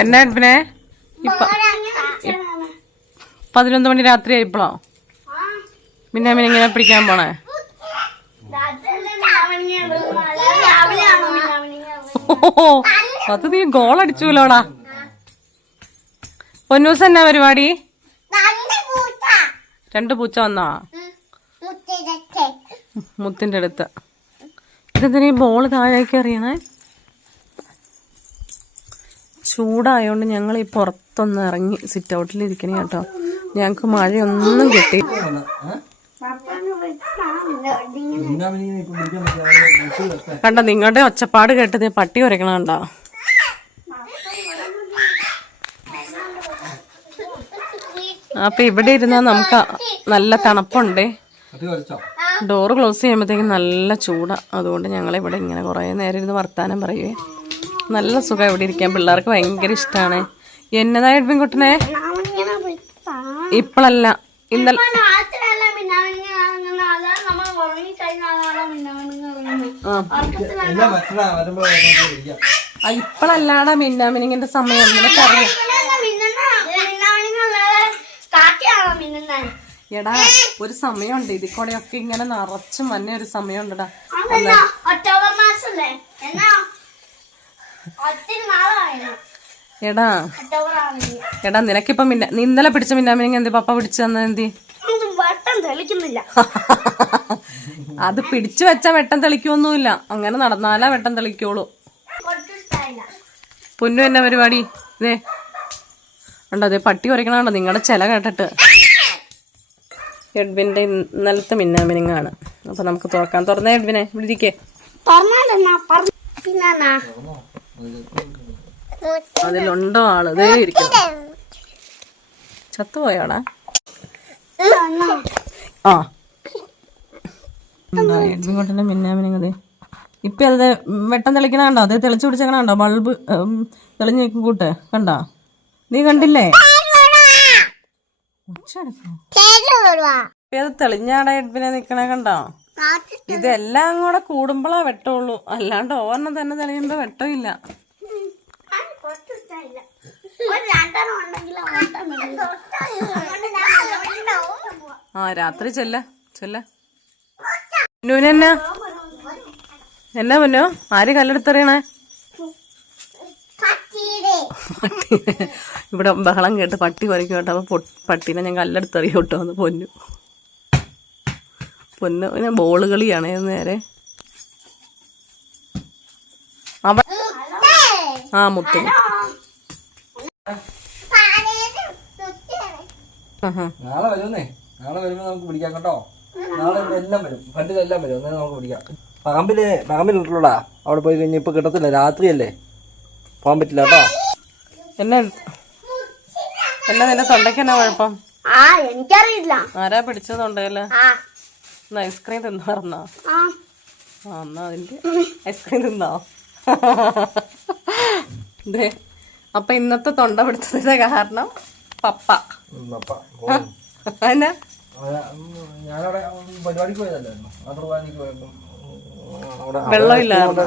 എന്നാ പിന്നെ 11 മണി രാത്രി ആയിപ്പോളോ പിന്നെ ഇങ്ങനെ പിടിക്കാൻ പോണേ? അത് നീ ഗോളടിച്ചൂലോടാ. പൊന്നൂസ് എന്നാ പരിപാടി? 2 പൂച്ച വന്നാ മുത്തിന്റെ അടുത്ത്. ഇതെന്തിനാ ബോള് താഴേക്ക് എറിയണേ? ചൂടായോണ്ട് ഞങ്ങൾ ഈ പുറത്തൊന്ന് ഇറങ്ങി സിറ്റ് ഔട്ടിൽ ഇരിക്കണേ കേട്ടോ. ഞങ്ങക്ക് മഴയൊന്നും കിട്ടി. കണ്ടോ നിങ്ങളുടെ ഒച്ചപ്പാട് കേട്ടത് പട്ടി ഉരയ്ക്കണ കണ്ടോ? അപ്പൊ ഇവിടെ ഇരുന്നാ നമുക്ക് നല്ല തണുപ്പുണ്ടേ. ഡോറ് ക്ലോസ് ചെയ്യുമ്പോഴത്തേക്കും നല്ല ചൂടാ. അതുകൊണ്ട് ഞങ്ങളിവിടെ ഇങ്ങനെ കുറേ നേരം ഇരുന്ന് വർത്താനം പറയുവേ. നല്ല സുഖം ഇവിടെ ഇരിക്കാൻ. പിള്ളേർക്ക് ഭയങ്കര ഇഷ്ടമാണ്. എന്നതാ എഡ്വിൻകുട്ടനെ? ഇപ്പളല്ല, ഇന്നലെ ഇപ്പളല്ലാടാ മിന്നാമിനിങ്ങിന്റെ സമയം. നിനക്കറിയാം എടാ, ഒരു സമയമുണ്ട് ഇതിൽ കൂടെ ഒക്കെ ഇങ്ങനെ നിറച്ചും വന്നെ ഒരു സമയമുണ്ടടാ. എടാ നിനക്കിപ്പം നീ ഇന്നലെ പിടിച്ച മിന്നാമിനിങ് എന്തി പപ്പ പിടിച്ചു തന്നെ എന്തി? അത് പിടിച്ചു വെച്ചാ വെട്ടം തെളിക്കൊന്നുമില്ല. അങ്ങനെ നടന്നാലാ വെട്ടം തെളിക്കോളൂ. പൊന്നു എന്നാ പരിപാടി? ഇതേ ഉണ്ടോ, അതേ പട്ടി കുറയ്ക്കണോ നിങ്ങളുടെ ചില കേട്ടിട്ട്. എഡ്വിന്റെ ഇന്നലത്തെ മിന്നാമിനിങ്ങാണ്. അപ്പൊ നമുക്ക് തുറക്കാം. തുറന്നേ എഡ്വിനെ, ഇവിടെ ഇരിക്കേ. അതിലുണ്ടോ ആള്? ഇതേ ഇരിക്കും. ചത്തുപോയാടാ. ആ എഡ്വിൻകുട്ടന്റെ മിന്നാമിനിങ്ങതേ ഇപ്പൊ അത് വെട്ടം തെളിക്കണോ? അതേ തെളിച്ചു പിടിച്ചേക്കണോ? ബൾബ് തെളിഞ്ഞു നിൽക്കും കൂട്ട് കണ്ടോ? നീ കണ്ടില്ലേ? ഇത് തെളിഞ്ഞാടാ എഡ്വിനെ നിക്കണേ കണ്ടോ? ഇതെല്ലാം കൂടെ കൂടുമ്പോഴാ വെട്ടമുള്ളൂ. അല്ലാണ്ട് ഓർണം തന്നെ തെളിയുമ്പോ വെട്ടമില്ല. ആ രാത്രി ചെല്ല നൂനെന്നാ എന്നാ പൊന്നോ? ആര് കല്ലെടുത്തെറിയണേ? ഇവിടെ ബഹളം കേട്ട് പട്ടി കുറയ്ക്കും കേട്ടോ. അപ്പൊ പട്ടീനെ ഞാൻ കല്ലെടുത്തെറിയും കേട്ടോ. ഒന്ന് പൊന്നു പിന്നെ ബോള് കളിയാണ് നേരെ. ആ മുത്തു നാളെ വരുന്നേ. നാളെ വരുമ്പോ നമുക്ക് പിടിക്കാം കേട്ടോ. നാളെ എല്ലാം വരും, ഫണ്ടിലെല്ലാം വരും. അങ്ങനെ നമുക്ക് പിടിക്കാം. പറമ്പിലിട്ടുള്ളൂടാ. അവിടെ പോയി കഴിഞ്ഞാൽ ഇപ്പൊ കിട്ടത്തില്ല. രാത്രിയല്ലേ, പോകാൻ പറ്റില്ല കേട്ടോ. എന്നാ നിന്റെ തൊണ്ടയ്ക്ക് എന്നാ കുഴപ്പം? എനിക്കറിയില്ല. ആരാ പിടിച്ചത് തൊണ്ടയില്? ഐസ്ക്രീം തിന്നാർന്നോ? എന്നാ അതിന്റെ ഐസ്ക്രീം തിന്നോ? അപ്പൊ ഇന്നത്തെ തൊണ്ട പിടിച്ചതിന്റെ കാരണം പപ്പ. എന്നാ ഞാനവിടെ പരിപാടിക്ക് പോയതല്ലായിരുന്നു. മാതൃവാദിക്ക് പോയപ്പോ വെള്ളമില്ലായിരുന്നു.